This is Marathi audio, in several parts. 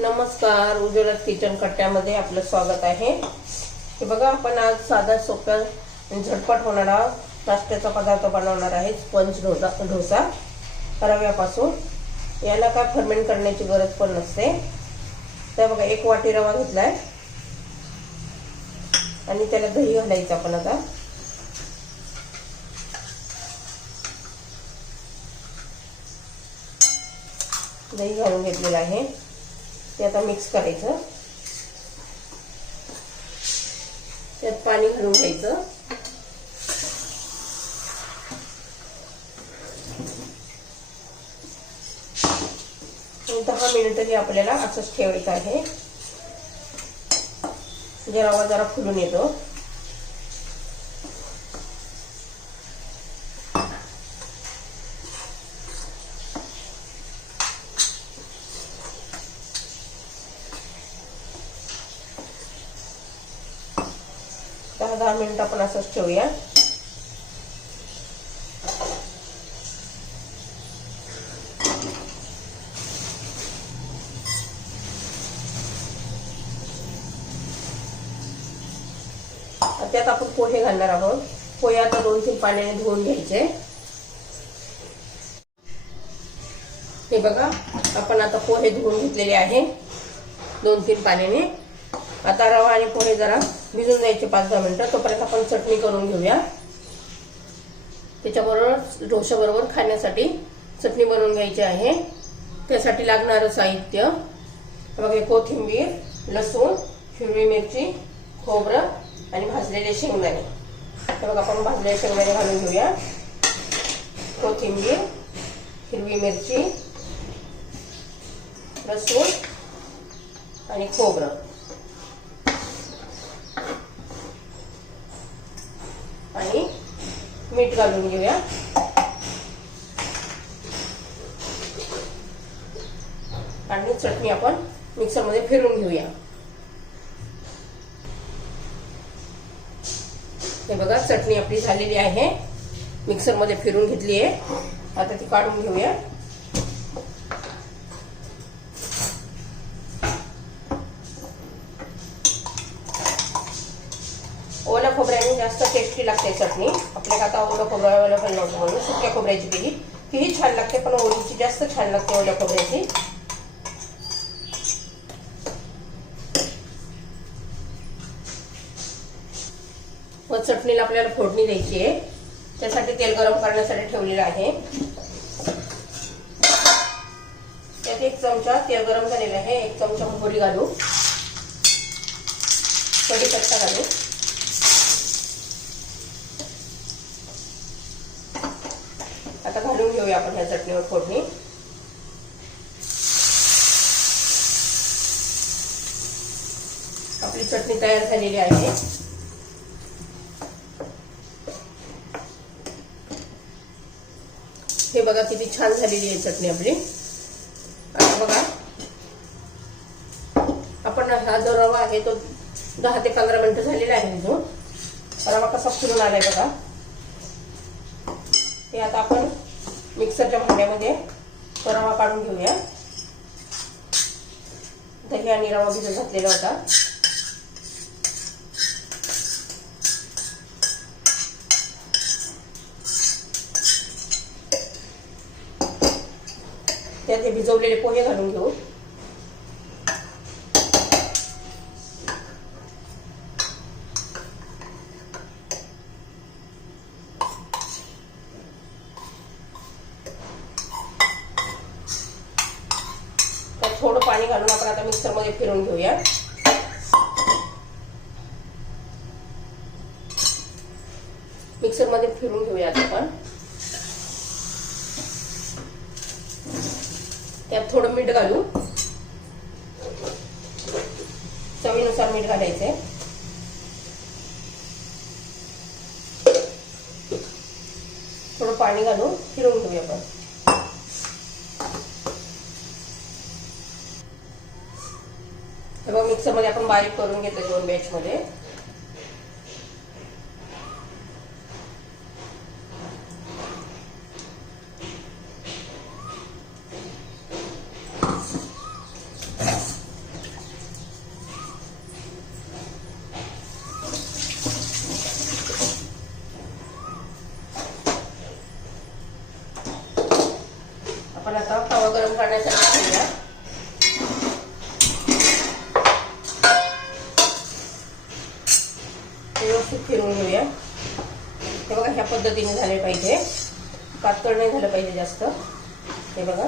नमस्कार उज्ज्वला किचन कट्ट्यामध्ये आपलं स्वागत आहे. हे बघा आपण आज साधा सोप्या झटपट झटपट होणारा नाश्त्याचा पदार्थ बनवणार आहे स्पंज डोसा डोसा रव्यापासून. याला काय फर्मेंट करण्याची गरज पण नसते. तर बघा एक वाटी रवा घेतलाय. आणि त्याला दही घालायचं आपण आता. दही घालून घेतलेलं आहे. ते आता मिक्स करायचं. त्यात पाणी घालून घ्यायचं. दहा मिनिटं हे आपल्याला असंच ठेवायचं आहे. जरा रवा जरा फुलून येतो. दहा दहा मिनिट आपण असंच ठेवूया. त्यात आपण पोहे घालणार आहोत. पोहे आता दोन तीन पाण्याने धुवून घ्यायचे. हे बघा आपण आता पोहे धुवून घेतलेले आहे. दोन तीन पाण्याने. आता रवा आणि पोहे जरा भिजून द्यायचे पाच दहा मिनटं. तोपर्यंत आपण चटणी करून घेऊया. त्याच्याबरोबर डोशाबरोबर खाण्यासाठी चटणी बनवून घ्यायची आहे. त्यासाठी लागणारं साहित्य. बघा कोथिंबीर लसूण हिरवी मिरची खोबरं आणि भाजलेले शेंगदाणे. तर बघा आपण भाजलेले शेंगदाणे घालून घेऊया. कोथिंबीर हिरवी मिरची लसूण आणि खोबरं आणि मीठ घालून घेऊया. आणि चटणी आपण मिक्सरमध्ये फिरून घेऊया. हे बघा चटणी आपली झालेली आहे. मिक्सरमध्ये फिरून घेतली आहे. आता ती काढून घेऊया ओल्या खोबऱ्याने जास्त टेस्टी लागते चटणी आपल्याला आता ओलं खोबरं पण नव्हतं म्हणून सुक्या खोबऱ्याची केली. तीही छान लागते पण ओलीची जास्त छान लागते ओल्या खोबऱ्याची व चटणीला आपल्याला फोडणी द्यायची आहे. त्यासाठी तेल गरम करण्यासाठी ठेवलेलं आहे. त्यात एक चमचा तेल गरम झालेलं आहे. एक चमचा मोहरी घालू. कढीपत्ता घालू आता घालून घेऊया आपण ह्या चटणीवर फोडणी. आपली चटणी तयार झालेली आहे. हे बघा किती छान झालेली आहे चटणी आपली. आता बघा. आपण हा जो रवा आहे तो दहा ते पंधरा मिनिटं झालेला आहे जो रवा कसा फिरून आलाय बघा. ते आता आपण मिक्सरच्या भांड्यामध्ये रवा काढून घेऊया. दही आणि रवा भिजत घातलेला होता. त्यात हे भिजवलेले पोहे घालून घेऊ त्यात थोडं घालून आपण आता मिक्सरमध्ये फिरून घेऊया. मिक्सरमध्ये फिरून घेऊया आता आपण. त्यात थोडं मीठ घालू. चवीनुसार मीठ घालायचंय. थोडं पाणी घालून फिरवून घेऊया आपण हे बघ मिक्सरमध्ये आपण बारीक करून घेतलं दोन बॅचमध्ये पाहिजे पातळ नाही झालं पाहिजे जास्त. हे बघा.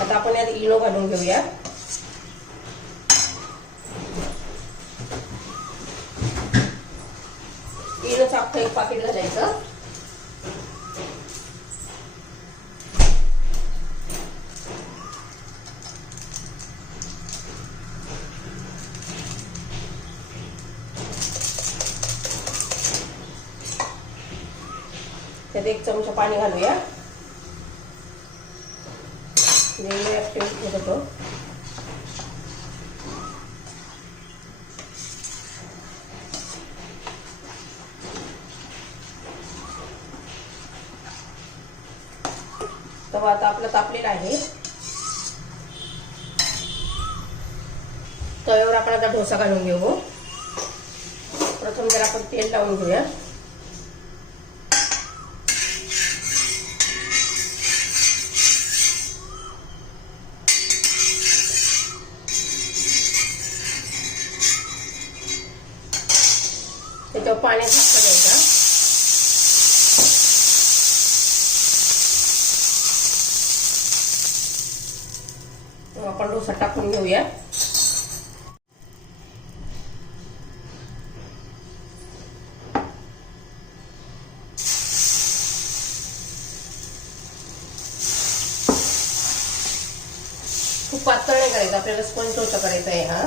आता आपण यात इनो घालून घेऊया. इनोचं अख्खं एक पाकिट घालायचं. एक चमचा पाणी घालूया. होतो. तवा आता आपला तापलेला आहे. तव्यावर आपण आता डोसा घालून घेऊ. प्रथम जर आपण तेल लावून घेऊया. त्याच्यावर पाण्यात झाकण द्यायचा मग आपण डोसा टाकून घेऊया. खूप पातळ नाही करायचा आपल्याला स्पंज डोसा करायचा आहे हा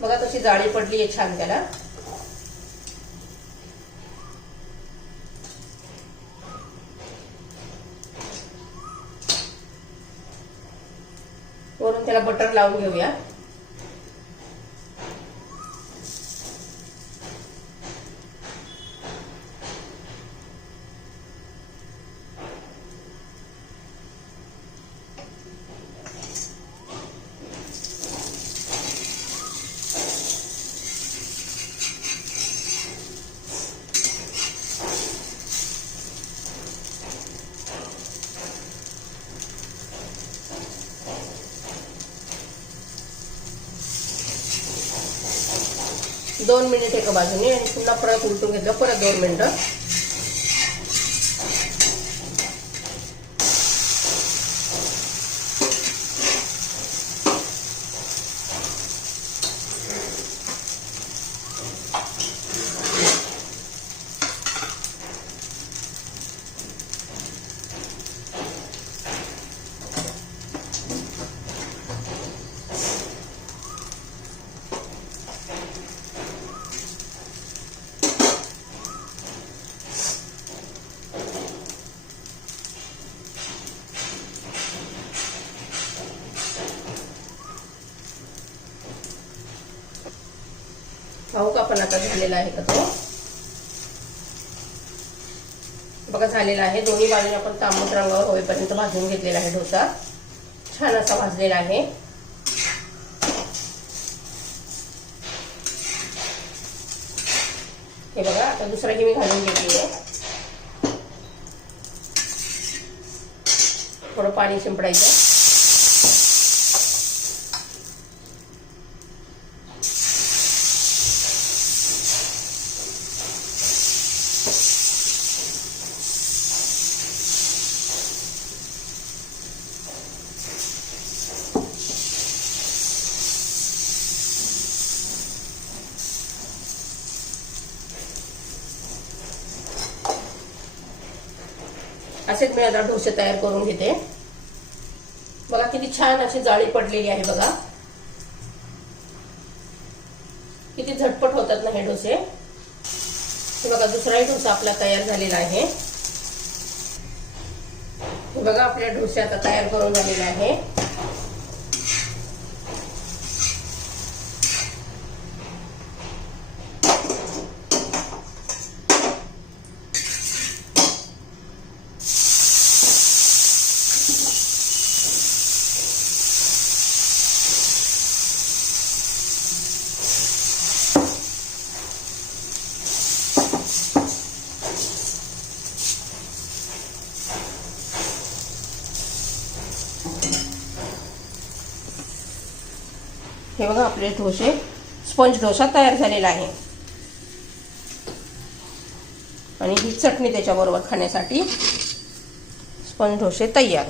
बघा तशी जाळी पडली आहे छान त्याला. वरून त्याला बटर लावून घेऊया. दोन मिनिट एका बाजूने आणि पुन्हा परत उलटून घेतलं परत दोन मिनिटं. पाहू का आपण आता झालेला आहे का तो? बघा झालेला आहे. दोन्ही बाजूने आपण तांबूट रंगावर होईपर्यंत भाजून घेतलेला आहे डोसा. छान असा भाजलेला आहे. हे बघा आता दुसरा की मी घालून घेतली आहे थोडं पाणी शिंपडायचं. असेच मी आता डोसे तयार करून घेते. बघा किती छान अशी जाळी पडलेली आहे बघा. किती झटपट होतात ना हे डोसे. हे बघा दुसराही डोसा आपला तयार झालेला आहे. हे बघा आपल्या डोसे आता तयार करून झालेले आहे. हे बघा आपले डोसे. स्पंज डोसा तयार झालेला आहे. आणि ही चटणी त्याच्याबरोबर खाण्यासाठी स्पंज डोसे तयार.